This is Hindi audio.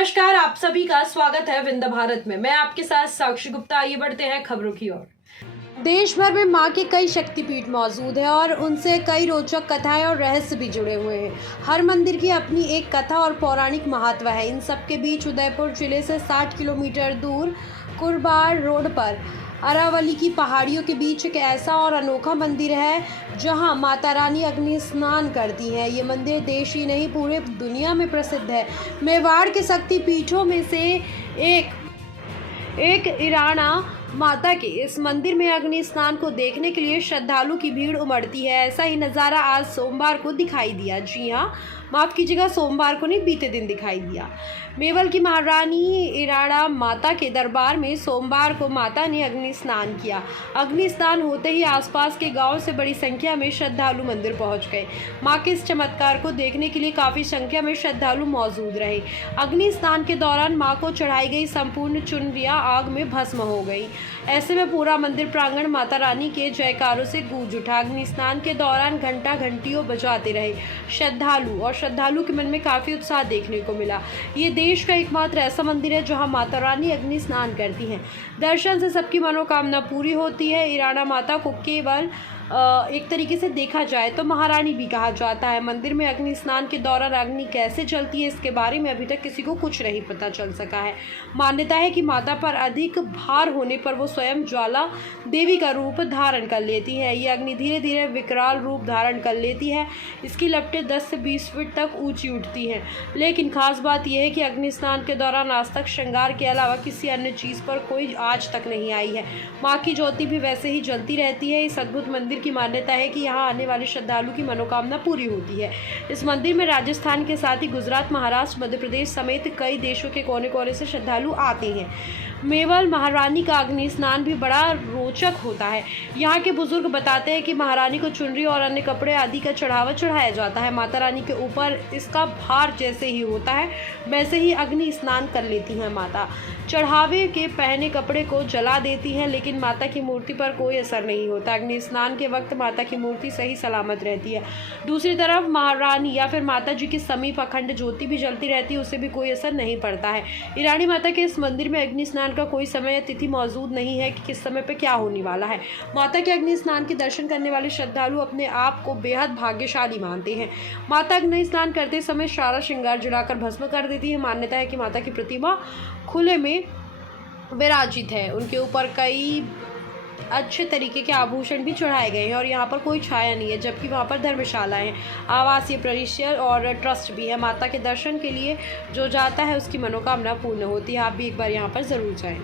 नमस्कार, आप सभी का स्वागत है विंध्य भारत में। मैं आपके साथ साक्षी गुप्ता। आइए बढ़ते हैं खबरों की ओर। देश भर में मां के कई शक्तिपीठ मौजूद हैं और उनसे कई रोचक कथाएं और रहस्य भी जुड़े हुए हैं। हर मंदिर की अपनी एक कथा और पौराणिक महत्व है। इन सब के बीच उदयपुर जिले से 60 किलोमीटर दूर कुरबार रोड पर अरावली की पहाड़ियों के बीच एक ऐसा और अनोखा मंदिर है जहां माता रानी अग्नि स्नान करती हैं। ये मंदिर देश ही नहीं पूरे दुनिया में प्रसिद्ध है। मेवाड़ के शक्ति पीठों में से एक इराणा माता के इस मंदिर में अग्नि स्नान को देखने के लिए श्रद्धालु की भीड़ उमड़ती है। ऐसा ही नज़ारा आज सोमवार को दिखाई दिया। जी हाँ, माफ़ कीजिएगा, सोमवार को नहीं, बीते दिन दिखाई दिया। मेवल की महारानी इराड़ा माता के दरबार में सोमवार को माता ने अग्नि स्नान किया। अग्नि स्नान होते ही आसपास के गांव से बड़ी संख्या में श्रद्धालु मंदिर पहुंच गए। मां के इस चमत्कार को देखने के लिए काफ़ी संख्या में श्रद्धालु मौजूद रहे। अग्नि स्नान के दौरान मां को चढ़ाई गई संपूर्ण चुनरियां आग में भस्म हो गई। ऐसे में पूरा मंदिर प्रांगण माता रानी के जयकारों से गूंज उठा। अग्नि स्नान के दौरान घंटा घंटियों बजाते रहे श्रद्धालु के मन में काफ़ी उत्साह देखने को मिला। ये देश का एकमात्र ऐसा मंदिर है जहां माता रानी अग्नि स्नान करती हैं। दर्शन से सबकी मनोकामना पूरी होती है। इराड़ा माता को केवल एक तरीके से देखा जाए तो महारानी भी कहा जाता है। मंदिर में अग्नि स्नान के दौरान अग्नि कैसे चलती है, इसके बारे में अभी तक किसी को कुछ नहीं पता चल सका है। मान्यता है कि माता पर अधिक भार होने पर वो स्वयं ज्वाला देवी का रूप धारण कर लेती है। ये अग्नि धीरे धीरे विकराल रूप धारण कर लेती है। इसकी लपटें 10 से 20 फीट तक ऊंची उठती हैं। लेकिन खास बात यह है कि अग्नि स्नान के दौरान आज तक श्रृंगार के अलावा किसी अन्य चीज़ पर कोई आज तक नहीं आई है। माँ की ज्योति भी वैसे ही जलती रहती है। इस अद्भुत मंदिर की मान्यता है कि यहाँ आने वाले श्रद्धालु की मनोकामना पूरी होती है। इस मंदिर में राजस्थान के साथ ही गुजरात, महाराष्ट्र, मध्य प्रदेश समेत कई देशों के कोने कोने से श्रद्धालु आते हैं। मेवल महारानी का अग्नि स्नान भी बड़ा रोचक होता है। यहाँ के बुजुर्ग बताते हैं कि महारानी को चुनरी और अन्य कपड़े आदि का चढ़ावा चढ़ाया जाता है। माता रानी के ऊपर इसका भार जैसे ही होता है वैसे ही अग्नि स्नान कर लेती हैं माता। चढ़ावे के पहने कपड़े को जला देती हैं, लेकिन माता की मूर्ति पर कोई असर नहीं होता। अग्नि स्नान के वक्त माता की मूर्ति सही सलामत रहती है। दूसरी तरफ महारानी या फिर माता जी के समीप अखंड ज्योति भी जलती रहती है, उससे भी कोई असर नहीं पड़ता है। ईरानी माता के इस मंदिर में अग्नि स्नान का कोई समय या तिथि मौजूद नहीं है कि किस समय पे क्या होने वाला है। माता के अग्नि स्नान के दर्शन करने वाले श्रद्धालु अपने आप को बेहद भाग्यशाली मानते हैं। माता अग्नि स्नान करते समय सारा श्रृंगार जलाकर भस्म कर देती है। मान्यता है कि माता की प्रतिमा खुले में विराजित है। उनके ऊपर कई अच्छे तरीके के आभूषण भी चढ़ाए गए हैं और यहाँ पर कोई छाया नहीं है, जबकि वहाँ पर धर्मशालाएं हैं, आवासीय परिसर और ट्रस्ट भी है। माता के दर्शन के लिए जो जाता है उसकी मनोकामना पूर्ण होती है। आप भी एक बार यहाँ पर ज़रूर जाएं।